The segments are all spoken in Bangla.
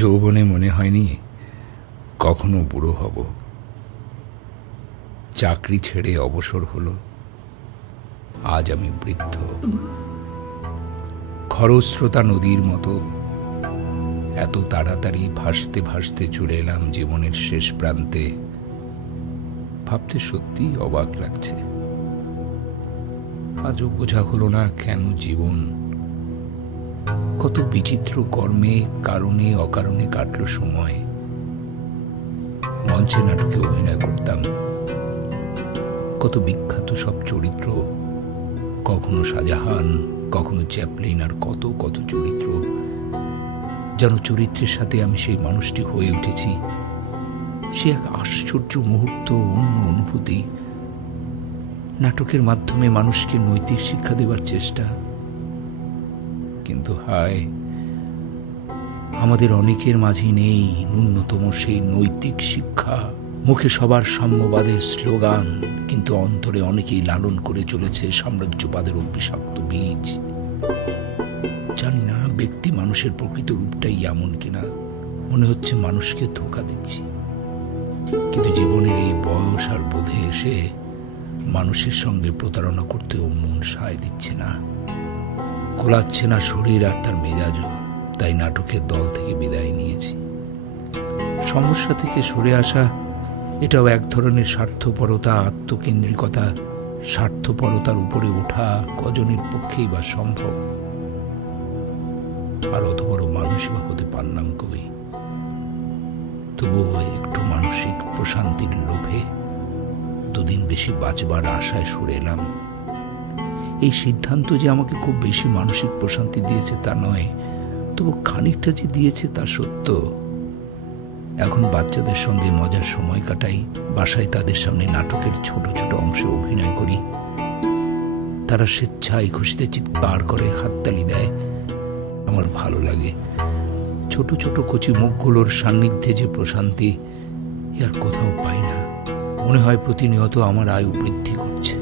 যৌবনে মনে হয়নি কখনো বুড়ো হব। চাকরি ছেড়ে অবসর হলো, আজ আমি বৃদ্ধ। খরস্রোতা নদীর মতো এত তাড়াতাড়ি ভাসতে ভাসতে চলে এলাম জীবনের শেষ প্রান্তে। ভাবতে সত্যি অবাক লাগছে। আজও বোঝা হলো না কেন জীবন কত বিচিত্র কর্মে, কারণে অকারণে কাটল সময়। মঞ্চে নাটকে অভিনয় করতাম, কত বিখ্যাত সব চরিত্র, কখনো শাহজাহান, কখনো চ্যাপলিন, আর কত কত চরিত্র। যেন চরিত্রের সাথে আমি সেই মানুষটি হয়ে উঠেছি। সে এক আশ্চর্য মুহূর্ত, অন্য অনুভূতি। নাটকের মাধ্যমে মানুষকে নৈতিক শিক্ষা দেবার চেষ্টা। কিন্তু হায়, আমাদের অনেকের মাঝে নেই ন্যূনতম সেই নৈতিক শিক্ষা। মুখে সবার সাম্যবাদের স্লোগান, কিন্তু অন্তরে অনেকেই লালন করে চলেছে সাম্রাজ্যবাদের অভিশপ্ত বীজ। জানি না ব্যক্তি মানুষের প্রকৃত রূপটাই এমন কিনা। মনে হচ্ছে মানুষকে ধোঁকা দিচ্ছি, কিন্তু জীবনের এই বয়স আর বোধে এসে মানুষের সঙ্গে প্রতারণা করতেও মন সায় দিচ্ছে না, কোলাচ্ছে না শরীর আর তার মেজাজও। তাই নাটকের দল থেকে বিদায় নিয়েছি। সমস্যা থেকে সরে আসা এটাও এক ধরনের স্বার্থপরতা, আত্মকেন্দ্রিকতা। স্বার্থপরতার উপরে ওঠা কজনের পক্ষেই বা সম্ভব? আর অত বড় মানুষই বা হতে পারলাম কই? তবুও একটু মানসিক প্রশান্তির লোভে দুদিন বেশি বাঁচবার আশায় সরে এলাম। এই সিদ্ধান্ত যে আমাকে খুব বেশি মানসিক প্রশান্তি দিয়েছে তা নয়, তবু খানিকটা যে দিয়েছে তা সত্য। এখন বাচ্চাদের সঙ্গে মজার সময় কাটাই, বাসায় তাদের সামনে নাটকের ছোট ছোট অংশে অভিনয় করি। তারা স্বেচ্ছায় খুশিতে চিৎকার করে, হাততালি দেয়। আমার ভালো লাগে। ছোট ছোট কচি মুখগুলোর সান্নিধ্যে যে প্রশান্তি, আর কোথাও পাই না। মনে হয় প্রতিনিয়ত আমার আয়ু বৃদ্ধি করছে।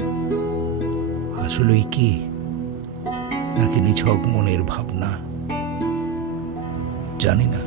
আসলেই কি, নাকি নিছক মনের ভাবনা, জানি না।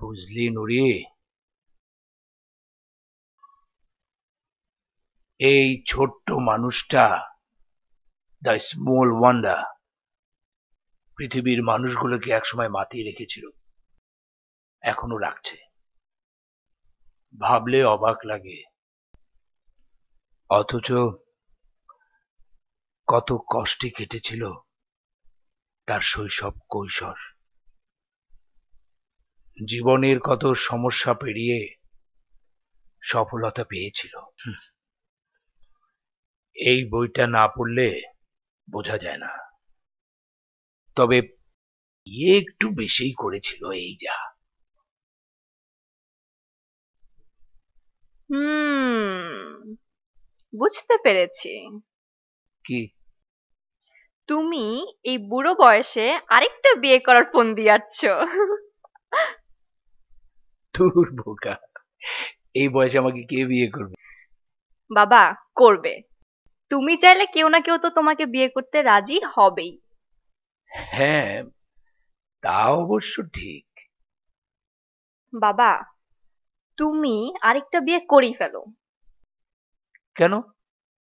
বুঝলি নুরি, এই ছোট্ট মানুষটা, দ্য স্মল ওয়ান্ডার, পৃথিবীর মানুষগুলোকে একসময় মাতিয়ে রেখেছিল, এখনো রাখছে। ভাবলে অবাক লাগে। অথচ কত কষ্টে কেটেছিল তার শৈশব কৈশোর। জীবনের কত সমস্যা পেরিয়ে সফলতা পেয়েছিল। এই বইটা না পড়লে বোঝা যায় না, তবে একটু বেশিই করেছিল এই যা। বুঝতে পেরেছি। কি? তুমি এই বুড়ো বয়সে আরেকটা বিয়ে করার ফোন দিয়াচ্ছ। তোর বোকা, এই বয়সে আমাকে কে বিয়ে করবে? বাবা, করবে। তুমি চাইলে কেউ না কেউ তো তোমাকে বিয়ে করতে রাজি হবেই। হ্যাঁ, তা অবশ্য ঠিক। বাবা, তুমি আরেকটা বিয়ে করেই ফেলো। কেন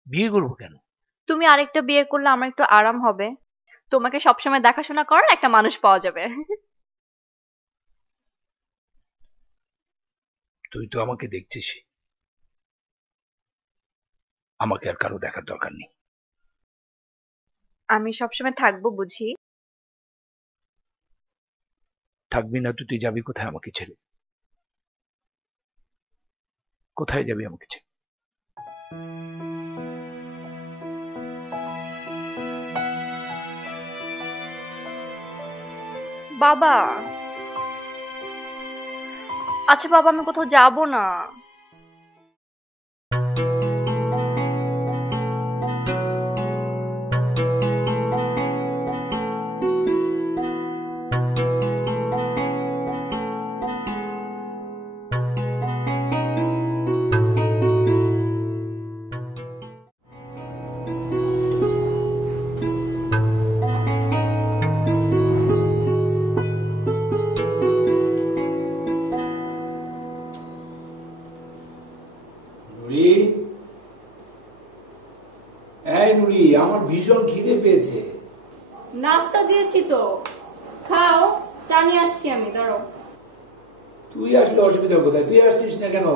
বিয়ে করবো কেন? তুমি আরেকটা বিয়ে করলে আমার একটু আরাম হবে, তোমাকে সবসময় দেখাশোনা করার একটা মানুষ পাওয়া যাবে। তুই তো আমাকে দেখছিস, আমাকে আর কারো দেখার দরকার নেই। আমি সবসময় থাকবো বুঝি? থাকবি না তো তুই যাবি কোথায় আমাকে ছেড়ে? কোথায় যাবি আমাকে ছেড়ে? বাবা, আচ্ছা বাবা, আমি কোথাও যাব না। নুরি, এই নুরি, আমার ভীষণ খিদে পেয়েছে। নাস্তা দিয়েছি তো, খাও। চা নিয়ে আসছি আমি, দাঁড়াও। তুই আসলে অসুবিধা কোথায়? তুই আসছিস না কেন?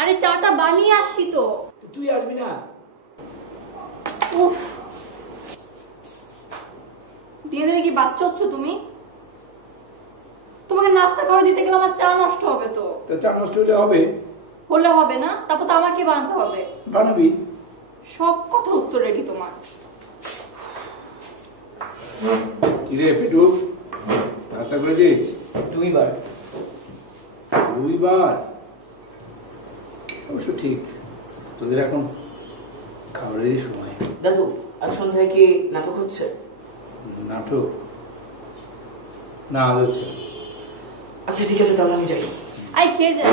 আরে চাটা বানিয়ে আসছি তো। তুই আসবি না? উফ, দিয়ে দিলে কি বাচ্চা হচ্ছ তুমি? তোমাকে নাস্তা খাওয়া দিতে গেলে আমার চা নষ্ট হবে তো। তো চা নষ্ট হলে হবে? হলে হবে না, তারপর তো আমাকে বানাতে হবে। বানাবি? সব কথার উত্তর রেডি তোমার। কিরে পেটু, নাস্তা করেছিস? 2 বার। 2 বার? অবশ্য ঠিক, তোদের এখন খাবারেরই সময়। দাদু, আজ সন্ধ্যায় কি নাটক হচ্ছে? নাটক? না, আজ হচ্ছে না। আচ্ছা ঠিক আছে, তাহলে আমি যাই। আই খেয়ে যাই।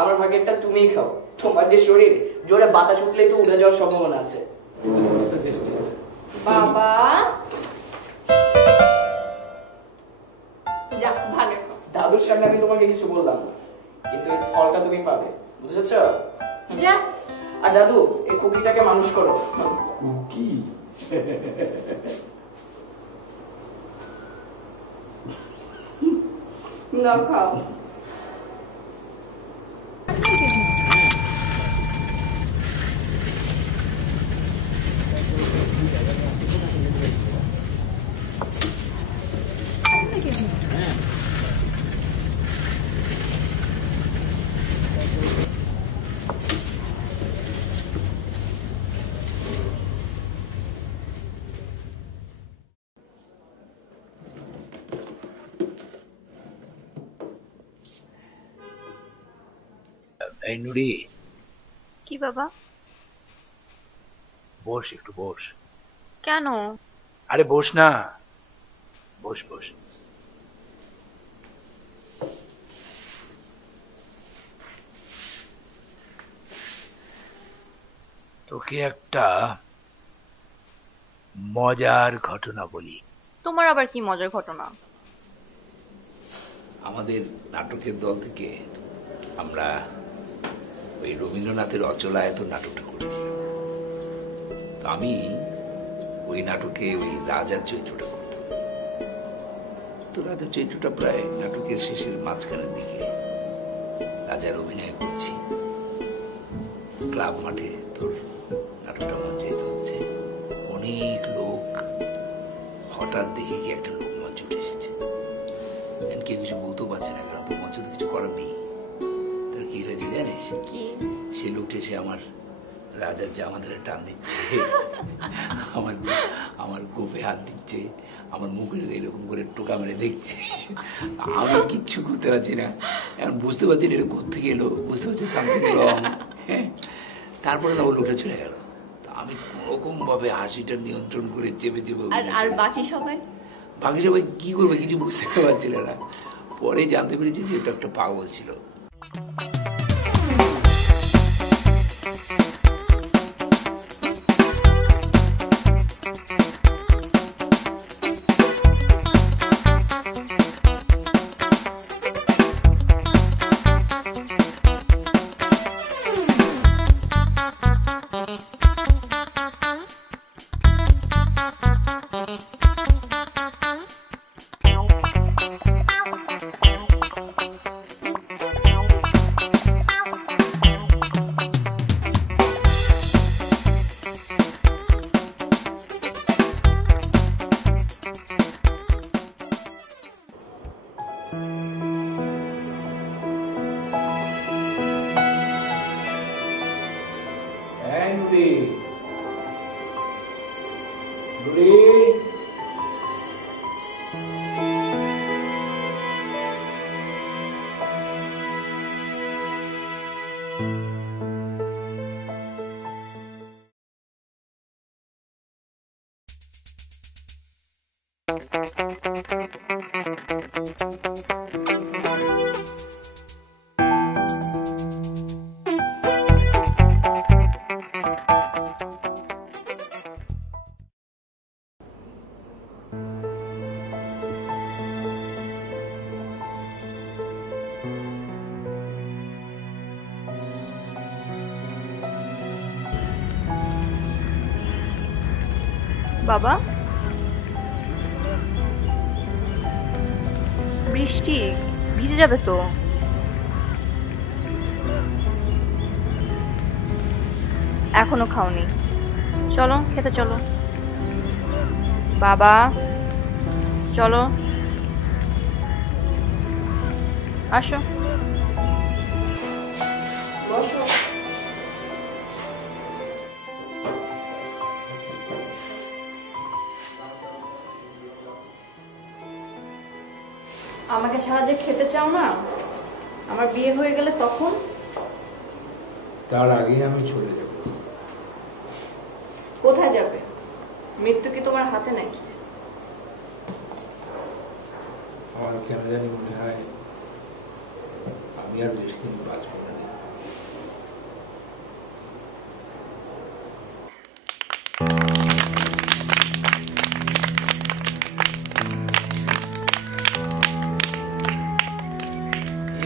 আমার ভাগেরটা তুমিই খাও। তোমার যে শরীর, জোরে বাতাস উঠলেই তো উড়ে যাওয়ার সম্ভাবনা আছে। বাবা, যা ভাগে খাও। দাদুর সামনে আমি তোমাকে কিছু বললাম না, কিন্তু এই ফলটা তুমি পাবে, বুঝেছ? যা। আর দাদু, এই কুকিটাকে মানুষ করো। কুকি? না, খাও। এই নুরি, কি বাবা? বস, একটু বস। কেন? আরে বস না, বস বস। তোকে একটা মজার ঘটনা বলি। তোমার আবার কি মজার ঘটনা? আমাদের নাটকের দল থেকে আমরা ওই রবীন্দ্রনাথের অচলায়তন নাটকটা করেছিলাম। তো আমি ওই নাটকে ওই রাজার চরিত্রটা করতাম। তো রাজার চরিত্রটা প্রায় নাটকের শেষের মাঝখানের দিকে রাজার অভিনয় করছি। ক্লাব মাঠে তোর নাটকটা মঞ্চায়িত হচ্ছে, অনেক লোক। হঠাৎ দেখে কি একটা লোক মঞ্চ উঠে এসেছে। কেউ কিছু বলতেও পারছে না, কারণ তো মঞ্চ তো কিছু করার নেই। তার কি হয়েছে জানিস? কি? সে লোকটা এসে আমার রাজার জামা ধরে টান দিচ্ছে, আমার আমার গোপে হাত দিচ্ছে, আমার মুখের এরকম করে টোকা মেরে দেখছে। আমি কিচ্ছু করতে পারছি না, এখন বুঝতে পারছি না এটা কোথেকে এলো, বুঝতে পারছি সামথিং রং। হ্যাঁ, তারপরে না ও লোকটা চলে গেল। তো আমি কোনোরকম ভাবে হাসিটা নিয়ন্ত্রণ করে চেপে চেপে আর বাকি সবাই কি করবে কিছু বুঝতে পারছিল না। পরে জানতে পেরেছি যে এটা একটা পাগল ছিল। বাবা, বৃষ্টি ভিজে যাবে তো। এখনো খাওনি, চলো খেতে চলো। বাবা চলো, আসো। বসো। আমাকে ছাড়া যে খেতে চাও না, আমার বিয়ে হয়ে গেলে তখন? তার আগে আমি চলে যাব। কোথায় যাবে? মৃত্যু কি তোমার হাতে নাকি? আমার কেন জানি মনে হয় আমি আর বেশি দিন বাঁচব না।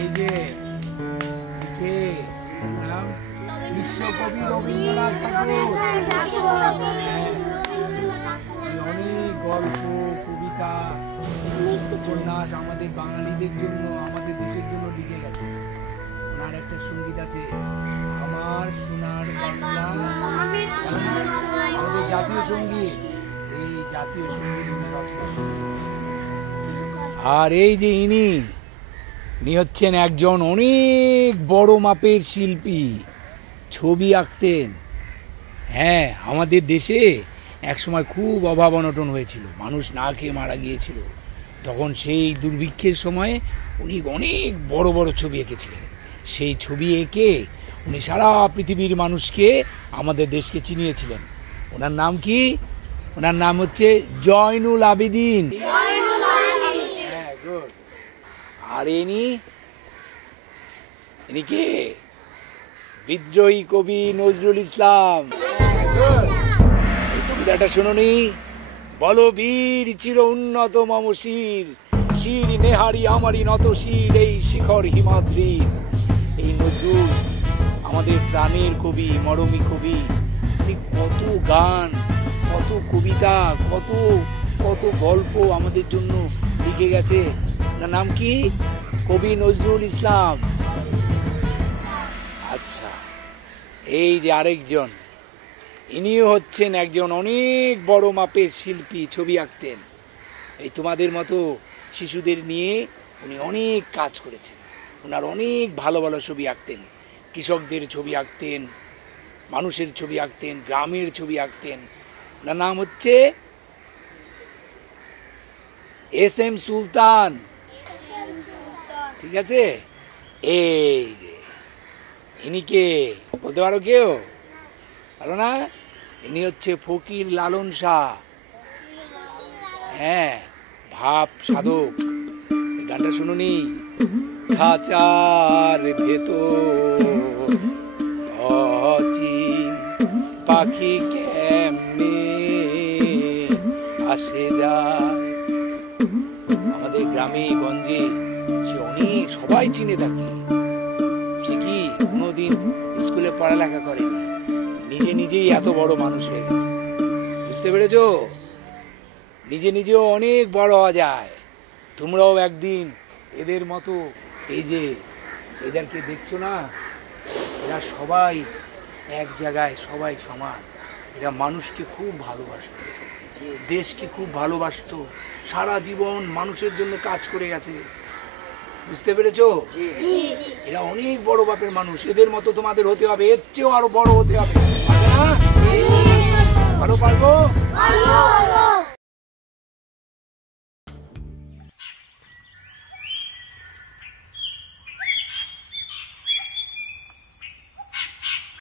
এই যে নাম বিশ্বকবি রবীন্দ্রনাথ ঠাকুর, অনেক গল্প, কবিতা, উপন্যাস আমাদের বাঙালিদের জন্য, আমাদের দেশের জন্য লিখে গেছে। ওনার একটা সঙ্গীত আছে, আমার সোনার বাংলা, আমাদের জাতীয় সঙ্গীত। এই জাতীয় সঙ্গীত রচনা করেছেন। আর এই যে ইনি হচ্ছেন একজন অনেক বড় মাপের শিল্পী, ছবি আঁকতেন। হ্যাঁ, আমাদের দেশে একসময় খুব অভাব অনটন হয়েছিল, মানুষ না খেয়ে মারা গিয়েছিল। তখন সেই দুর্ভিক্ষের সময়ে উনি অনেক বড় বড় ছবি এঁকেছিলেন। সেই ছবি এঁকে উনি সারা পৃথিবীর মানুষকে, আমাদের দেশকে চিনিয়েছিলেন। ওনার নাম কি? ওনার নাম হচ্ছে জয়নুল আবেদিন। হ্যাঁ, গুড। আর ইনি কে? বিদ্রোহী কবি নজরুল ইসলাম। এই কবিতাটা শুনুনি? বলো বীর চির উন্নত মম শির, শির নেহারি আমারি নত শির এই শিখর হিমাদ্রির। এই নজরুল আমাদের প্রাণের কবি, মরমী কবি। উনি কত গান, কত কবিতা, কত কত গল্প আমাদের জন্য লিখে গেছে। ওনার নাম কি? কবি নজরুল ইসলাম। আচ্ছা, এই যে আরেকজন, ইনিও হচ্ছেন একজন অনেক বড় মাপের শিল্পী, ছবি আঁকতেন। এই তোমাদের মতো শিশুদের নিয়ে উনি অনেক কাজ করেছেন। ওনার অনেক ভালো ভালো ছবি আঁকতেন, কৃষকদের ছবি আঁকতেন, মানুষের ছবি আঁকতেন, গ্রামের ছবি আঁকতেন। ওনার নাম হচ্ছে এস.এম. সুলতান। ঠিক আছে, এই যে ইনি কে বলতে পারো কেউ? পারো না? ইনি হচ্ছে ফকির লালন শাহ। হ্যাঁ, ভাব সাধক। এই গানটা শুনুনি? খাঁচার ভেতর অচিন পাখি কেমনে আসে যায়। আমাদের গ্রামে গঞ্জে সে অনেক সবাই চিনে থাকে। সে কি কোনোদিন স্কুলে পড়ালেখা করেনি, নিজে নিজেই এত বড় মানুষ হয়ে গেছে। বুঝতে পেরেছো? নিজে নিজেও অনেক বড় হওয়া যায়। তোমরাও একদিন এদের মতো, এই যে এদেরকে দেখছো না, এরা সবাই এক জায়গায়, সবাই সমান। এরা মানুষকে খুব ভালোবাসতো, দেশকে খুব ভালোবাসতো, সারা জীবন মানুষের জন্য কাজ করে গেছে। বুঝতে পেরেছো? এরা অনেক বড় বাপের মানুষ। এদের মতো তোমাদের হতে হবে, এর চেয়েও আরো বড় হতে হবে। পারবে না? পারবো?